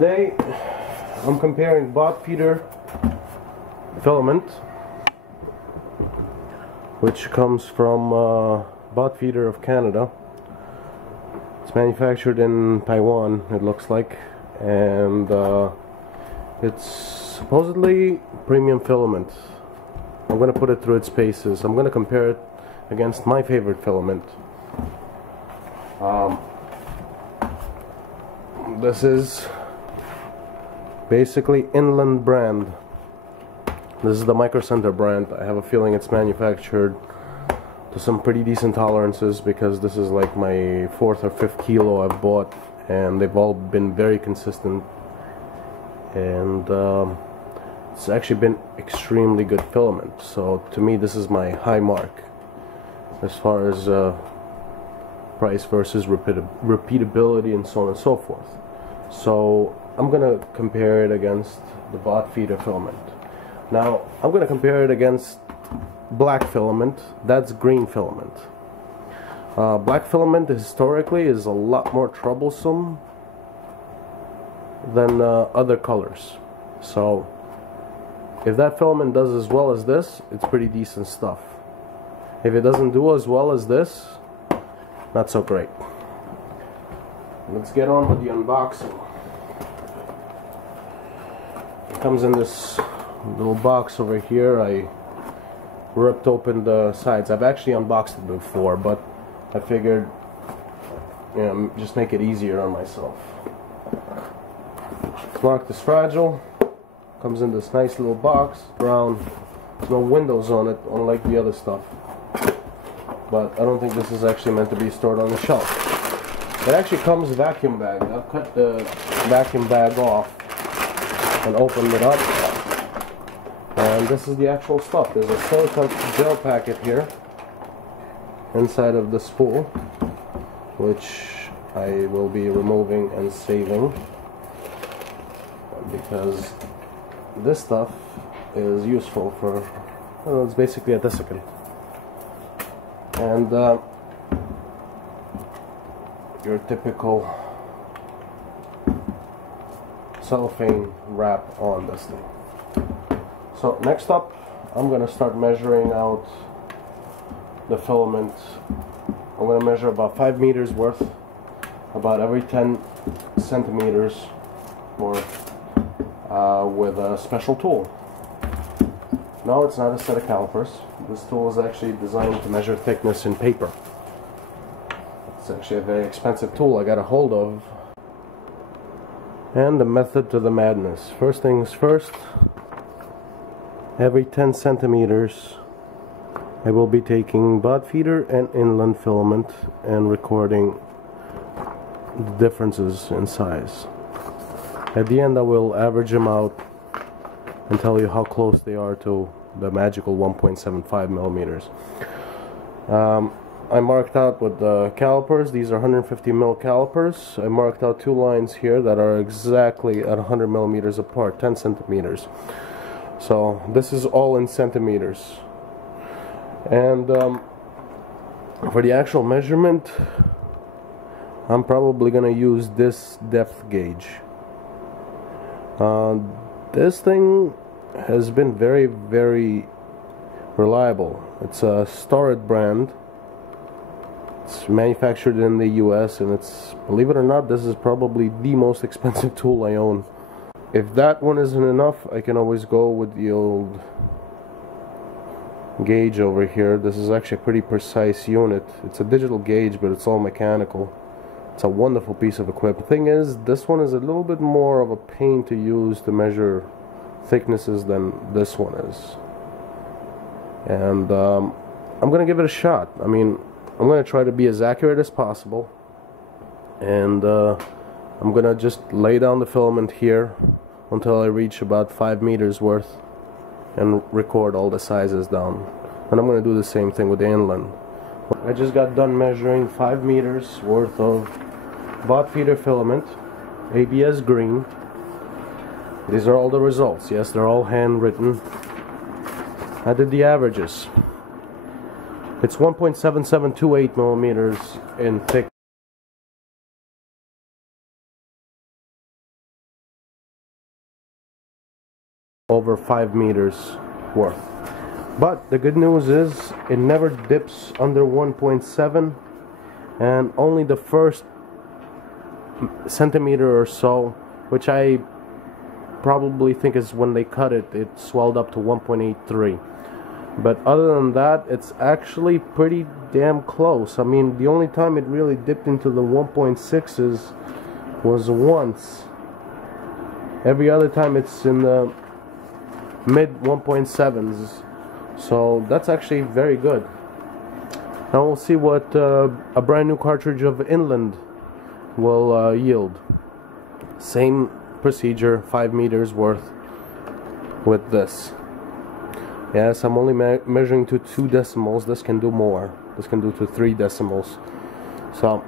Today I'm comparing Botfeeder Filament, which comes from Botfeeder of Canada. It's manufactured in Taiwan, it looks like, and it's supposedly premium filament. I'm going to put it through its paces. I'm going to compare it against my favorite filament. This is basically Inland brand. This is the Micro Center brand. I have a feeling it's manufactured to some pretty decent tolerances, because this is like my 4th or 5th kilo I've bought, and they've all been very consistent, and it's actually been extremely good filament. So to me, this is my high mark as far as price versus repeatability and so on and so forth. So I'm gonna compare it against the Botfeeder filament. Now I'm gonna compare it against black filament. That's green filament. Black filament historically is a lot more troublesome than other colors. So if that filament does as well as this, it's pretty decent stuff. If it doesn't do as well as this, not so great. Let's get on with the unboxing. It comes in this little box over here. I ripped open the sides. I've actually unboxed it before, but I figured, you know, just make it easier on myself. It's marked as fragile. Comes in this nice little box, brown. There's no windows on it, unlike the other stuff. But I don't think this is actually meant to be stored on the shelf. It actually comes vacuum bagged. I've cut the vacuum bag off and opened it up, and this is the actual stuff. There's a silicone gel packet here inside of the spool, which I will be removing and saving, because this stuff is useful for, well, it's basically a desiccant. And your typical cellophane wrap on this thing. So next up, I'm going to start measuring out the filament. I'm going to measure about 5 meters worth, about every 10 centimeters worth, with a special tool. No, it's not a set of calipers. This tool is actually designed to measure thickness in paper. It's actually a very expensive tool I got a hold of. And the method to the madness. First things first, every 10 centimeters I will be taking Botfeeder and Inland filament and recording the differences in size. At the end I will average them out and tell you how close they are to the magical 1.75 millimeters. I marked out with the calipers. These are 150 mil calipers. I marked out 2 lines here that are exactly at 100 millimeters apart, 10 centimeters. So this is all in centimeters. And for the actual measurement, I'm probably gonna use this depth gauge. This thing has been very, very reliable. It's a Storage brand. It's manufactured in the US, and it's, believe it or not, this is probably the most expensive tool I own. If that one isn't enough, I can always go with the old gauge over here. This is actually a pretty precise unit. It's a digital gauge, but it's all mechanical. It's a wonderful piece of equipment. The thing is, this one is a little bit more of a pain to use to measure thicknesses than this one is. And I'm gonna give it a shot. I mean, I'm gonna try to be as accurate as possible, and I'm gonna just lay down the filament here until I reach about 5 meters worth and record all the sizes down. And I'm gonna do the same thing with the Inland. I just got done measuring 5 meters worth of Botfeeder filament, ABS green. These are all the results. Yes, they're all handwritten. I did the averages. It's 1.7728 millimeters in thickness. over 5 meters worth. But the good news is it never dips under 1.7, and only the first centimeter or so, which I probably think is when they cut it, it swelled up to 1.83. But other than that, it's actually pretty damn close. I mean, the only time it really dipped into the 1.6s was once. Every other time it's in the mid 1.7s. So that's actually very good. Now we'll see what a brand new cartridge of Inland will yield. Same procedure, 5 meters worth with this. Yes, I'm only measuring to 2 decimals. This can do more. This can do to 3 decimals. So,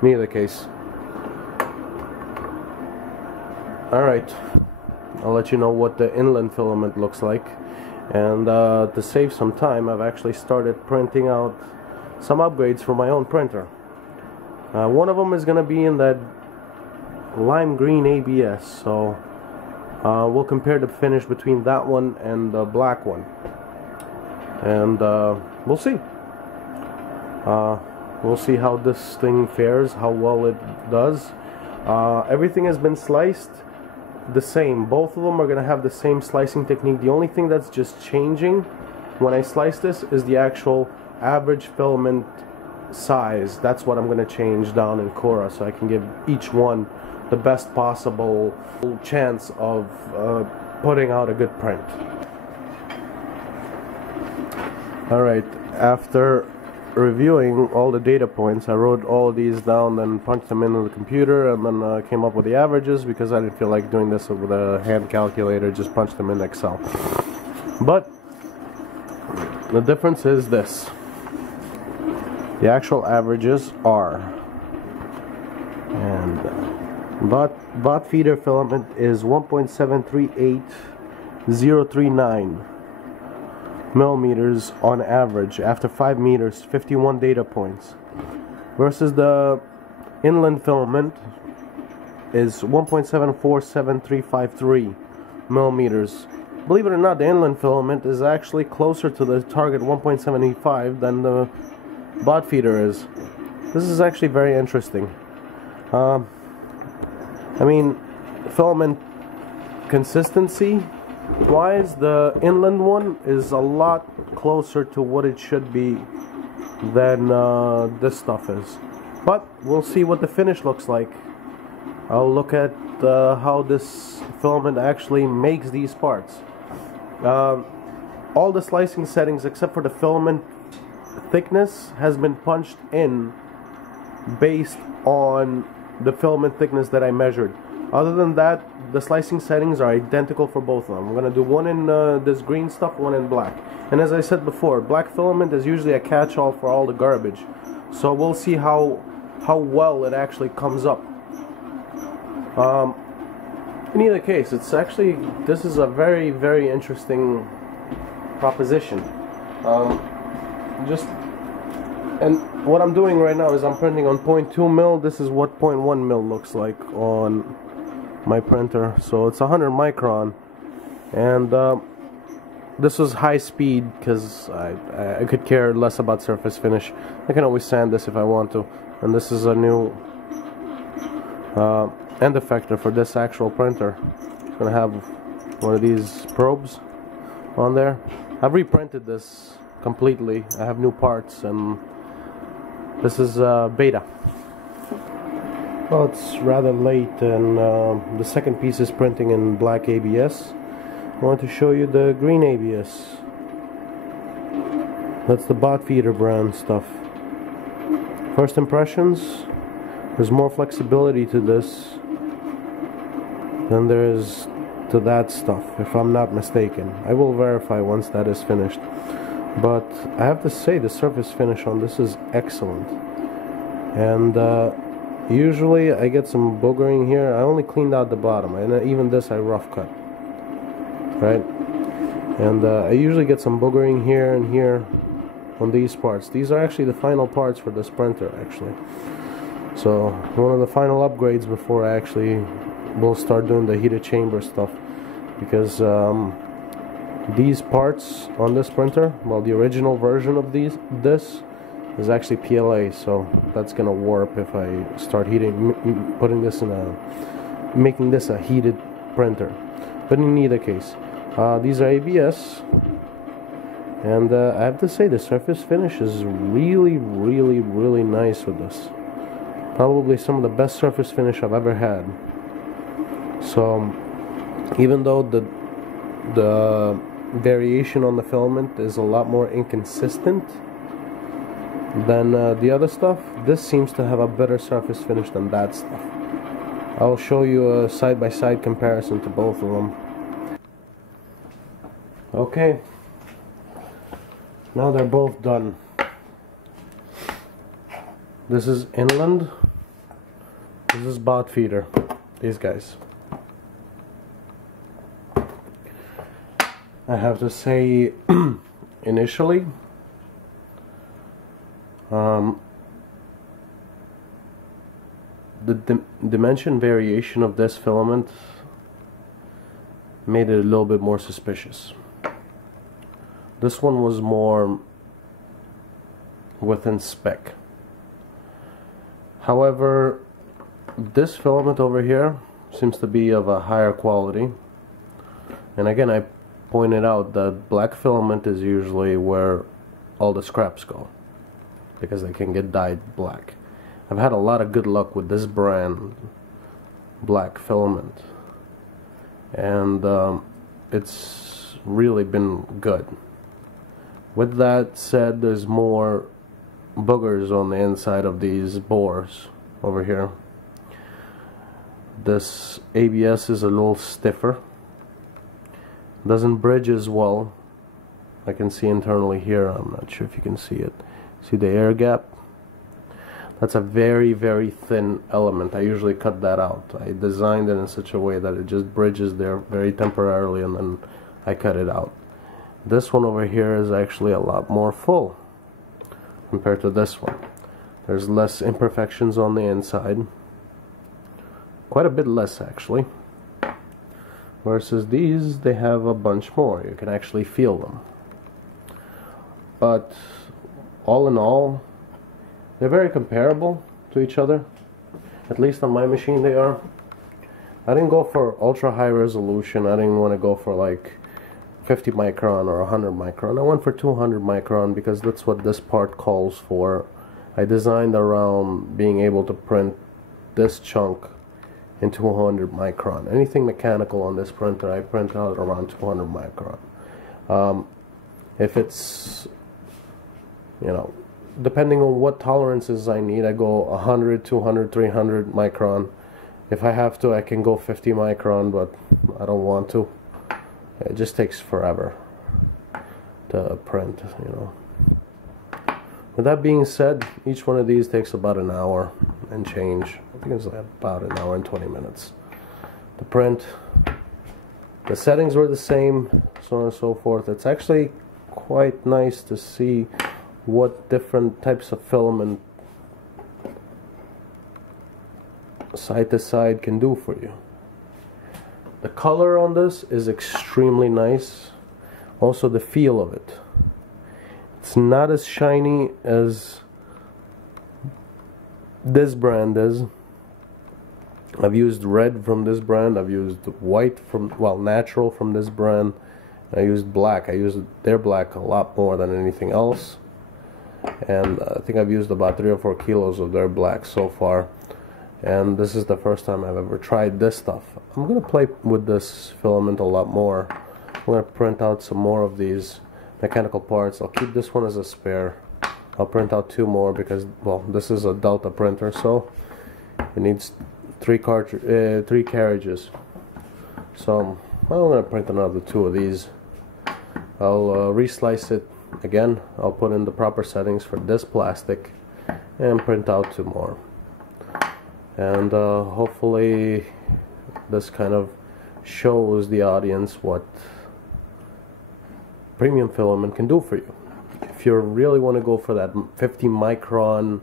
in either case. Alright, I'll let you know what the Inland filament looks like. And to save some time, I've actually started printing out some upgrades for my own printer. One of them is going to be in that lime green ABS, so we'll compare the finish between that one and the black one, and we'll see. We'll see how this thing fares, how well it does. Everything has been sliced the same. Both of them are going to have the same slicing technique. The only thing that's just changing when I slice this is the actual average filament size. That's what I'm going to change down in Cora, so I can give each one the best possible chance of putting out a good print. Alright, after reviewing all the data points, I wrote all of these down, then punched them into the computer, and then came up with the averages because I didn't feel like doing this with a hand calculator. Just punched them in Excel. But the difference is this: the actual averages are, and Botfeeder filament is 1.738039 millimeters on average after 5 meters, 51 data points, versus the Inland filament is 1.747353 millimeters. Believe it or not, the Inland filament is actually closer to the target 1.75 than the Botfeeder is. This is actually very interesting. I mean, filament consistency wise, the Inland one is a lot closer to what it should be than this stuff is. But we'll see what the finish looks like. I'll look at how this filament actually makes these parts. All the slicing settings except for the filament thickness has been punched in based on the filament thickness that I measured. Other than that, the slicing settings are identical for both of them. I'm going to do one in this green stuff, one in black. And as I said before, black filament is usually a catch-all for all the garbage. So we'll see how well it actually comes up. In either case, it's actually, this is a very, very interesting proposition. And what I'm doing right now is I'm printing on 0.2 mil. This is what 0.1 mil looks like on my printer. So it's 100 micron, and this was high speed because I could care less about surface finish. I can always sand this if I want to. And this is a new end effector for this actual printer. It's gonna have one of these probes on there. I've reprinted this completely. I have new parts, and this is beta. Well, it's rather late, and the second piece is printing in black ABS. I want to show you the green ABS. That's the Botfeeder brand stuff. First impressions, there's more flexibility to this than there is to that stuff, if I'm not mistaken. I will verify once that is finished. But I have to say, the surface finish on this is excellent. And usually I get some boogering here. I only cleaned out the bottom, and even this I rough cut, right? And I usually get some boogering here and here on these parts. These are actually the final parts for this printer, actually. So one of the final upgrades before I actually will start doing the heated chamber stuff. because these parts on this printer, well, the original version of this is actually PLA, so that's gonna warp if I start putting this in making this a heated printer. But in either case, these are ABS, and I have to say the surface finish is really, really, really nice with this. Probably some of the best surface finish I've ever had. So even though the variation on the filament is a lot more inconsistent than the other stuff, this seems to have a better surface finish than that stuff. I'll show you a side-by-side comparison to both of them. Okay, now they're both done. This is Inland, this is Botfeeder, these guys. I have to say, initially, the dimension variation of this filament made it a little bit more suspicious. This one was more within spec. However, this filament over here seems to be of a higher quality. And again, I pointed out that black filament is usually where all the scraps go, because they can get dyed black. I've had a lot of good luck with this brand, black filament, and it's really been good. With that said, there's more boogers on the inside of these bores over here. This ABS is a little stiffer, doesn't bridge as well. I can see internally here, I'm not sure if you can see it. See the air gap? That's a very, very thin element. I usually cut that out. I designed it in such a way that it just bridges there very temporarily, and then I cut it out. This one over here is actually a lot more full compared to this one. There's less imperfections on the inside. Quite a bit less, actually. Versus these, they have a bunch more. You can actually feel them. But all in all, they're very comparable to each other. At least on my machine they are. I didn't go for ultra high resolution. I didn't want to go for like 50 micron or 100 micron. I went for 200 micron because that's what this part calls for. I designed around being able to print this chunk in 200 micron. Anything mechanical on this printer, I print out around 200 micron. If it's, you know, depending on what tolerances I need, I go 100, 200, 300 micron. If I have to, I can go 50 micron, but I don't want to. It just takes forever to print, you know. With that being said, each one of these takes about an hour and change. I think it's about an hour and 20 minutes to print. The settings were the same, so on and so forth. It's actually quite nice to see what different types of filament side to side can do for you. The color on this is extremely nice. Also the feel of it. It's not as shiny as this brand is. I've used red from this brand. I've used white from, well, natural from this brand. I used black. I used their black a lot more than anything else. And I think I've used about 3 or 4 kilos of their black so far. And this is the first time I've ever tried this stuff. I'm going to play with this filament a lot more. I'm going to print out some more of these mechanical parts. I'll keep this one as a spare. I'll print out 2 more because, well, this is a Delta printer, so it needs 3 carriages. So I'm going to print another 2 of these. I'll reslice it again. I'll put in the proper settings for this plastic and print out 2 more. And hopefully this kind of shows the audience what premium filament can do for you. If you really want to go for that 50 micron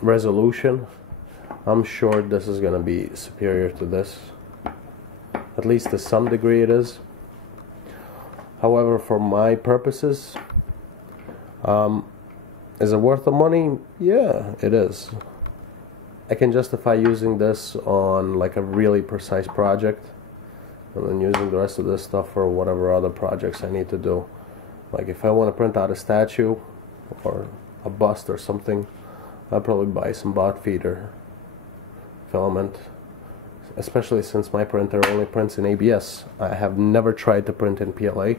resolution, I'm sure this is going to be superior to this. At least to some degree it is. However, for my purposes, is it worth the money? Yeah, it is. I can justify using this on like a really precise project, and then using the rest of this stuff for whatever other projects I need to do. Like if I want to print out a statue or a bust or something, I'll probably buy some Botfeeder filament, especially since my printer only prints in ABS. I have never tried to print in PLA.